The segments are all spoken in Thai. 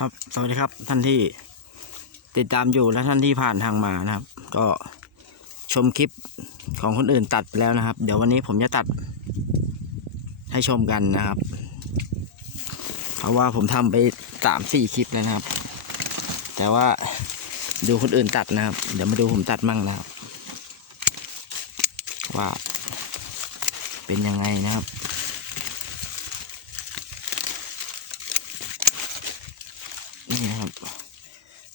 ครับ สวัสดีครับท่านที่ติดตามอยู่และท่านที่ผ่านทางมานะครับ ก็ชมคลิปของคนอื่นตัดไปแล้วนะครับ เดี๋ยววันนี้ผมจะตัดให้ชมกันนะครับเพราะว่าผมทำไปสามสี่คลิปแล้วนะครับ แต่ว่าดูคนอื่นตัดนะครับ เดี๋ยวมาดูผมตัดมั่งนะครับ ว่าเป็นยังไงนะครับ นี่นะครับ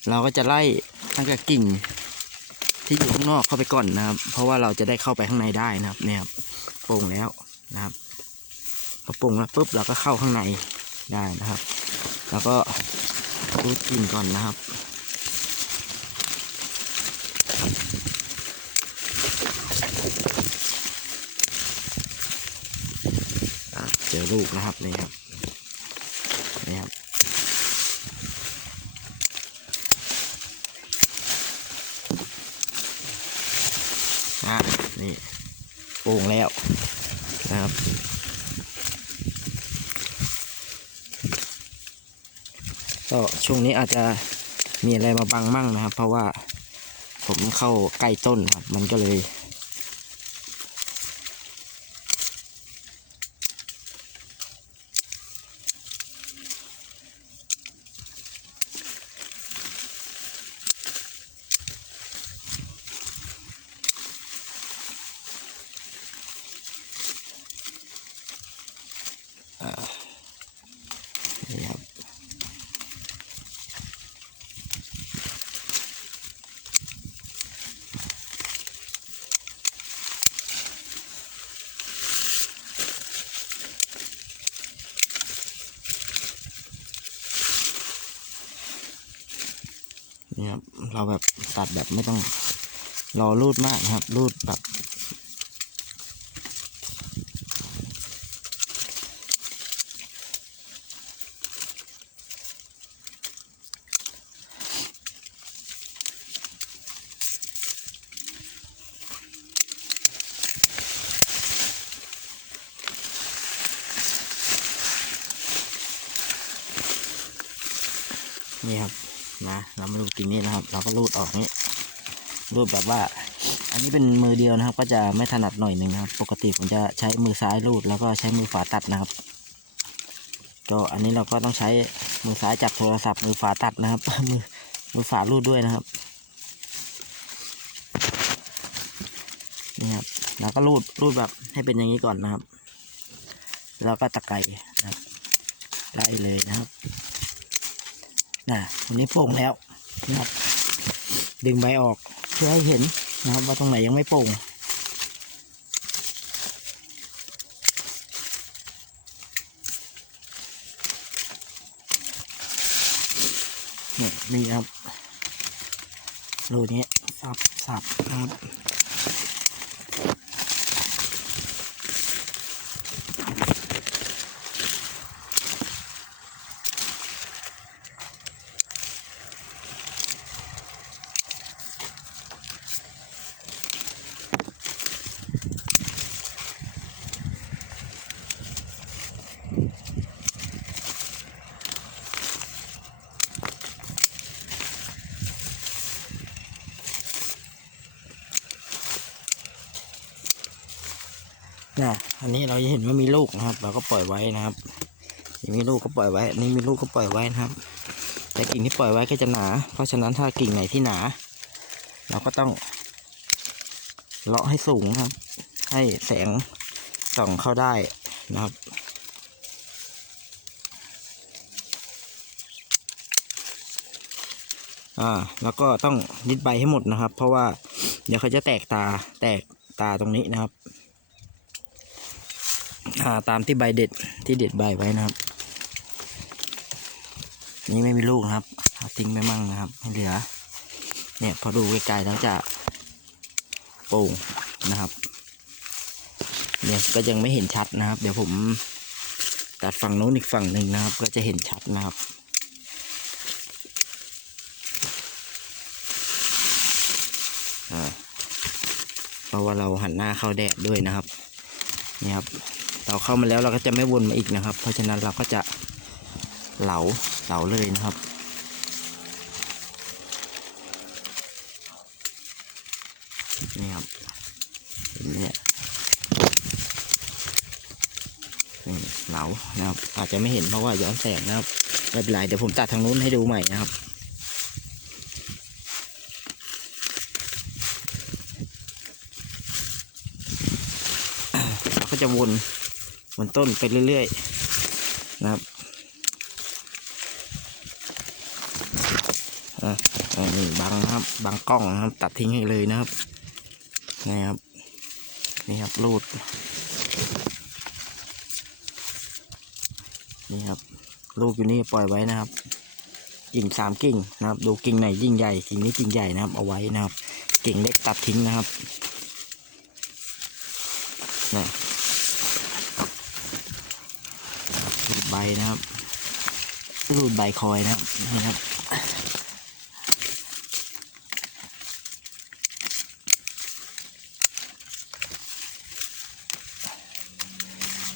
เราก็จะไล่ตั้งแต่กิ่งที่อยู่ข้างนอกเข้าไปก่อนนะครับ เพราะว่าเราจะได้เข้าไปข้างในได้นะครับ เนี่ยครับโป่งแล้วนะครับพอโป่งแล้วปุ๊บเราก็เข้าข้างในได้นะครับ แล้วก็รูดกิ่งก่อนนะครับเจอลูกนะครับนี่ครับนี่ครับ อะนี่โป่งแล้วนะครับ ก็ช่วงนี้อาจจะมีอะไรมาบังมั่งนะครับ เพราะว่าผมเข้าใกล้ต้นครับมันก็เลย นี่ครับเราแบบตัดแบบไม่ต้องรอรูดมากนะครับ รูดแบบนี่ครับ นะเรามาดูกิ่งนี้นะครับ เราก็รูดออกนี้รูดแบบว่า อันนี้เป็นมือเดียวนะครับ ก็จะไม่ถนัดหน่อยหนึ่งครับ ปกติผมจะใช้มือซ้ายรูดแล้วก็ใช้มือขวาตัดนะครับก็อันนี้เราก็ต้องใช้มือซ้ายจับโทรศัพท์มือขวาตัดนะครับ มือมือขวารูดด้วยนะครับนี่ครับเราก็รูดรูดแบบให้เป็นอย่างนี้ก่อนนะครับ แล้วก็ตะไคร้นะครับไล่เลยนะครับ นะวันนี้โป่งแล้วนะครับดึงใบออกเพื่อให้เห็นนะครับว่าตรงไหนยังไม่โป่งนี่นี่ครับรูนี้สับสับครับน่ะ อันนี้เราเห็นว่ามีลูกนะครับ เราก็ปล่อยไว้นะครับยังมีลูกก็ปล่อยไว้นนี้มีลูกก็ปล่อยไว้นะครับ แต่กิ่งที่ปล่อยไว้ก็จะหนา เพราะฉะนั้นถ้ากิ่งไหนที่หนา เราก็ต้องเลาะให้สูงนะครับ ให้แสงส่องเข้าได้นะครับอ่าแล้วก็ต้องนิดใบให้หมดนะครับ เพราะว่าเดี๋ยวเขาจะแตกตาแตกตาตรงนี้นะครับาตามที่ใบเด็ดที่เด็ดใบไว้นะครับ นี่ไม่มีลูกนะครับทิ้งไปมั่งนะครับให้เหลือ เนี่ยพอดูไกลๆแล้วจะโป่งนะครับเนี่ยก็ยังไม่เห็นชัดนะครับ เดี๋ยวผมตัดฝั่งโน้นอีกฝั่งหนึ่งนะครับ ก็จะเห็นชัดนะครับเพราะว่าเราหันหน้าเข้าแดดด้วยนะครับ นี่ครับ เราเข้ามาแล้วเราก็จะไม่วนมาอีกนะครับ เพราะฉะนั้นเราก็จะเหลาเสาเลยนะครับ นี่ครับเห็นไหมเนี่ยนี่เหลานะครับ อาจจะไม่เห็นเพราะว่าย้อนแสงนะครับไม่เป็นไรเดี๋ยวผมตัดทางนู้นให้ดูใหม่นะครับเราก็จะวน วนต้นไปเรื่อยๆนะครับอะอะนี่บังนะครับบังกล้องนะครับตัดทิ้งให้เลยนะครับนี่ครับนี่ครับรูดนี่ครับลูกอยู่นี่ปล่อยไว้นะครับ กิ่งสามกิ่งนะครับ ดูกิ่งไหนยิ่งใหญ่กิ่งนี้กิ่งใหญ่นะครับ เอาไว้นะครับ กิ่งเล็กตัดทิ้งนะครับนะรูดใบ นะครับ รูดใบคอยนะครับนี่ครับ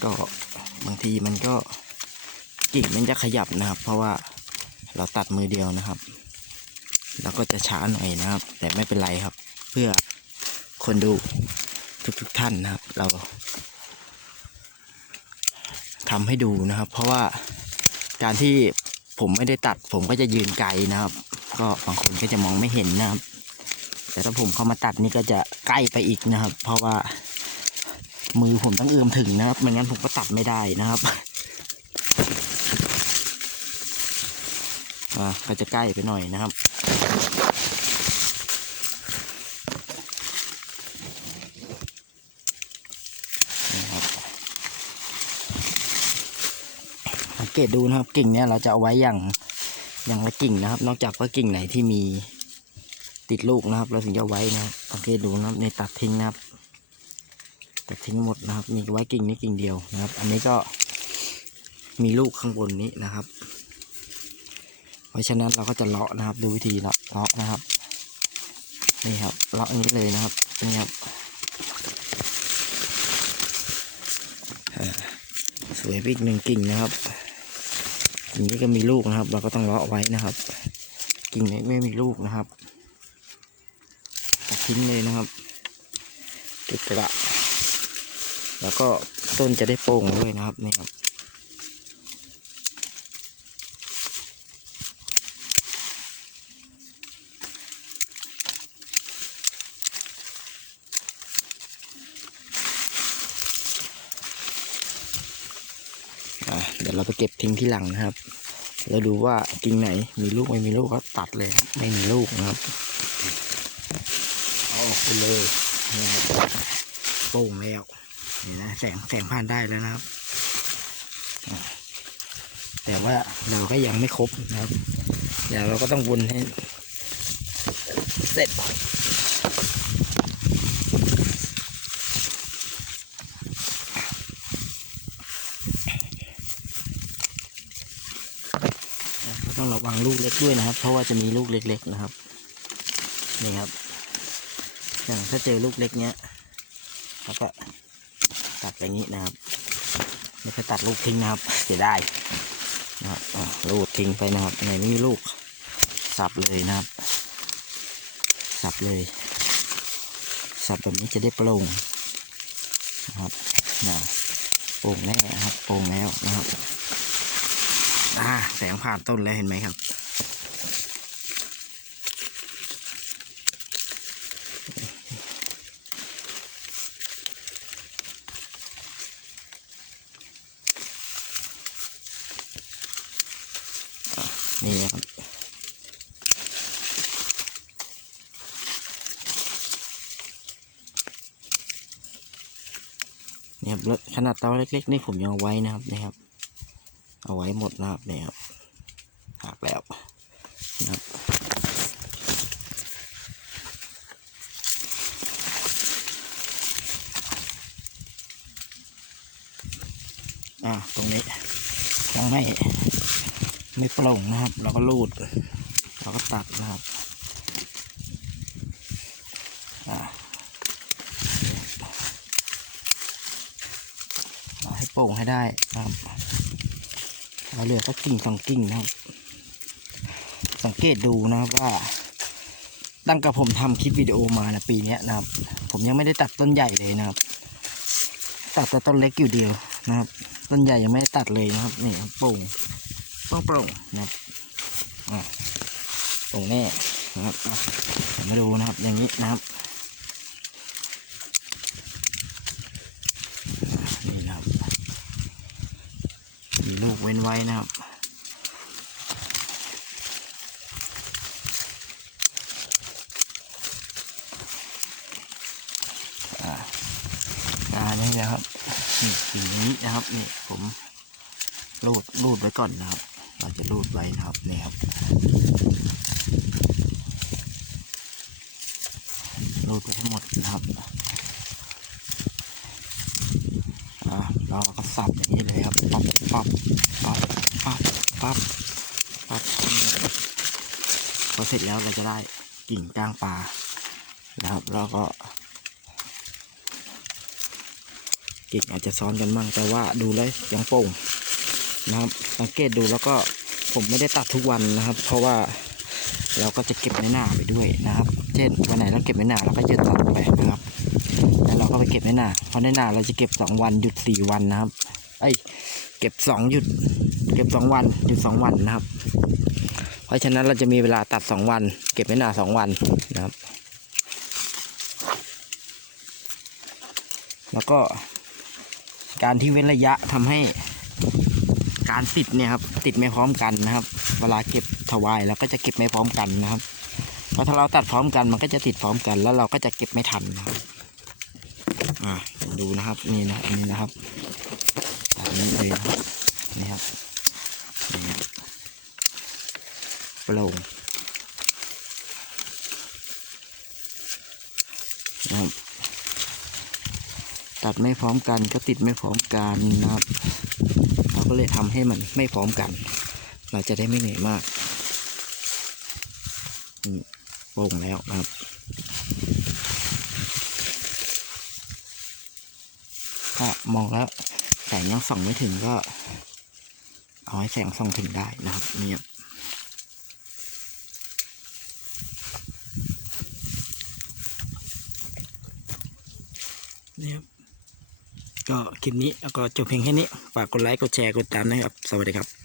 ก็บางทีมันก็กิ่งมันจะขยับนะครับ เพราะว่าเราตัดมือเดียวนะครับเราก็จะช้าหน่อยนะครับ แต่ไม่เป็นไรครับ เพื่อคนดูทุกๆทท่านนะครับ เรา ทำให้ดูนะครับ เพราะว่าการที่ผมไม่ได้ตัด ผมก็จะยืนไกลนะครับ ก็บางคนก็จะมองไม่เห็นนะครับ แต่ถ้าผมเข้ามาตัดนี่ก็จะใกล้ไปอีกนะครับ เพราะว่ามือผมต้องเอื้อมถึงนะครับไม่งั้นผมก็ตัดไม่ได้นะครับอ่าก็จะใกล้ไปหน่อยนะครับ นี่ครับสัง เกตดูนะครับ กิ่งเนี้ยเราจะเอาไว้อย่างอย่างละกิ่งนะครับ นอกจากว่ากิ่งไหนที่มีติดลูกนะครับ เราถึงจะเอาไว้นะครับสังเกตดูนะครับในตัดทิ้งนะครับตัดทิ้งหมดนะครับ มีไว้กิ่งนี้กิ่งเดียวนะครับ อันนี้ก็มีลูกข้างบนนี้นะครับ เพราะฉะนั้นเราก็จะเลาะนะครับ ดูวิธีเลาะเลาะนะครับนี่ครับเลาะนี้เลยนะครับนี่ครับสวยไปอีกหนึ่งกิ่งนะครับ กิ่งนี้ก็มีลูกนะครับ เราก็ต้องเลาะไว้นะครับ กิ่งนี้ไม่มีลูกนะครับตัดทิ้งเลยนะครับจุดกระแล้วก็ต้นจะได้โป่งด้วยนะครับนี่ครับอะเดี๋ยวเรา ไปเก็บทิ้งที่หลังนะครับ แล้วดูว่ากิ่งไหนมีลูกไม่มีลูกก็ตัดเลย ไม่มีลูกนะครับเอาออกไปเลยนะครับโป่งแล้วเห็นนะแสงแสงผ่านได้แล้วนะครับ แต่ว่าเราก็ยังไม่ครบนะครับเดี๋ยวเราก็ต้องวนให้เสร็จก็ ต้องระวังลูกเล็กด้วยนะครับ เพราะว่าจะมีลูกเล็ก ๆนะครับนี่ครับ อย่างถ้าเจอลูกเล็กเนี้ยเราก็ตัดอย่างนี้นะครับไม่ใช่ตัดลูกทิ้งนะครับ เสียดายนะครับอะลูกทิ้งไปนะครับไหนไม่มีลูกสับเลยนะครับ สับเลย สับแบบนี้จะได้โปร่งนะครับนะโปร่งแน่นะครับโปร่งแล้วนะครับ อ่าแสงผ่านต้นแล้วเห็นไหมครับนี่ครับนี่ครับขนาดเตาเล็กๆ นี่ผมยังเอาไว้นะครับนี่ครับ เอาไว้หมดนะครับเนี่ยครับหักแล้วนะครับอ่าตรงนี้ยังไม่ไม่โปร่งนะครับ เราก็รูดเราก็ตัดนะครับอ่าให้โป่งให้ได้ครับ เราเหลือสักกิ่งสองกิ่งนะครับ สังเกตดูนะครับว่า ตั้งแต่ผมทำคลิปวิดีโอมานะปีเนี้ยนะครับ ผมยังไม่ได้ตัดต้นใหญ่เลยนะครับ ตัดแต่ต้นเล็กอยู่เดียวนะครับ ต้นใหญ่ยังไม่ได้ตัดเลยนะครับนี่โป่งโป่งโปร่งนะครับอะโป่งแน่นะครับมาดูนะครับอย่างนี้นะครับนี่นะครับมีลูกเว้น ไว้นะครับอ่านี่นะครับนี่สีนี้นะครับนี่ผมรูดรูดไว้ก่อนนะครับ เราจะรูดไว้นะครับนี่ครับรูดไปให้หมดนะครับ อ่าเราก็สับอย่างนี้เลยครับปั๊บปั๊บปั๊บปั๊บปั๊บปั๊บพอเสร็จแล้วเราจะได้กิ่งก้างปลานะครับ แล้วก็กิ่งอาจจะซ้อนกันบ้างแต่ว่าดูแล้วยังโป่งนะครับ สังเกตดูแล้วก็ผมไม่ได้ตัดทุกวันนะครับ เพราะว่าเราก็จะเก็บในหน้าไปด้วยนะครับ เช่นวันไหนเราเก็บในหน้าเราก็จะตัดไปนะครับ แล้วเราก็ไปเก็บในหนาเพราะในหนาเราจะเก็บสองวันหยุดสี่วันนะครับ ไอ้เก็บสองหยุด เก็บสองวันหยุดสองวันนะครับ เพราะฉะนั้นเราจะมีเวลาตัดสองวัน เก็บในหนาสองวันนะครับ แล้วก็การที่เว้นระยะทำให้การติดเนี่ยครับติดไม่พร้อมกันนะครับ เวลาเก็บถวายเราก็จะเก็บไม่พร้อมกันนะครับเพราะถ้าเราตัดพร้อมกันมันก็จะติดพร้อมกัน แล้วเราก็จะเก็บไม่ทันนะครับ อ่าดูนะครับนี่นะนนี้นะครับแบบนี้เลยนะครับนี่ครับนี่โปร่งนะครับตัดไม่พร้อมกันก็ติดไม่พร้อมกันนะครับ เราก็เลยทำให้มันไม่พร้อมกัน เราจะได้ไม่เหนื่อยมากโป่งแล้วนะครับ ก็มองแล้วแสงยังส่องไม่ถึงก็เอาให้แสงส่องถึงได้นะครับเนี่ยเนี่ยครับก็คลิปนี้แล้วก็จบเพียงแค่นี้ ฝากกดไลค์ กดแชร์ กดตามนะครับ สวัสดีครับ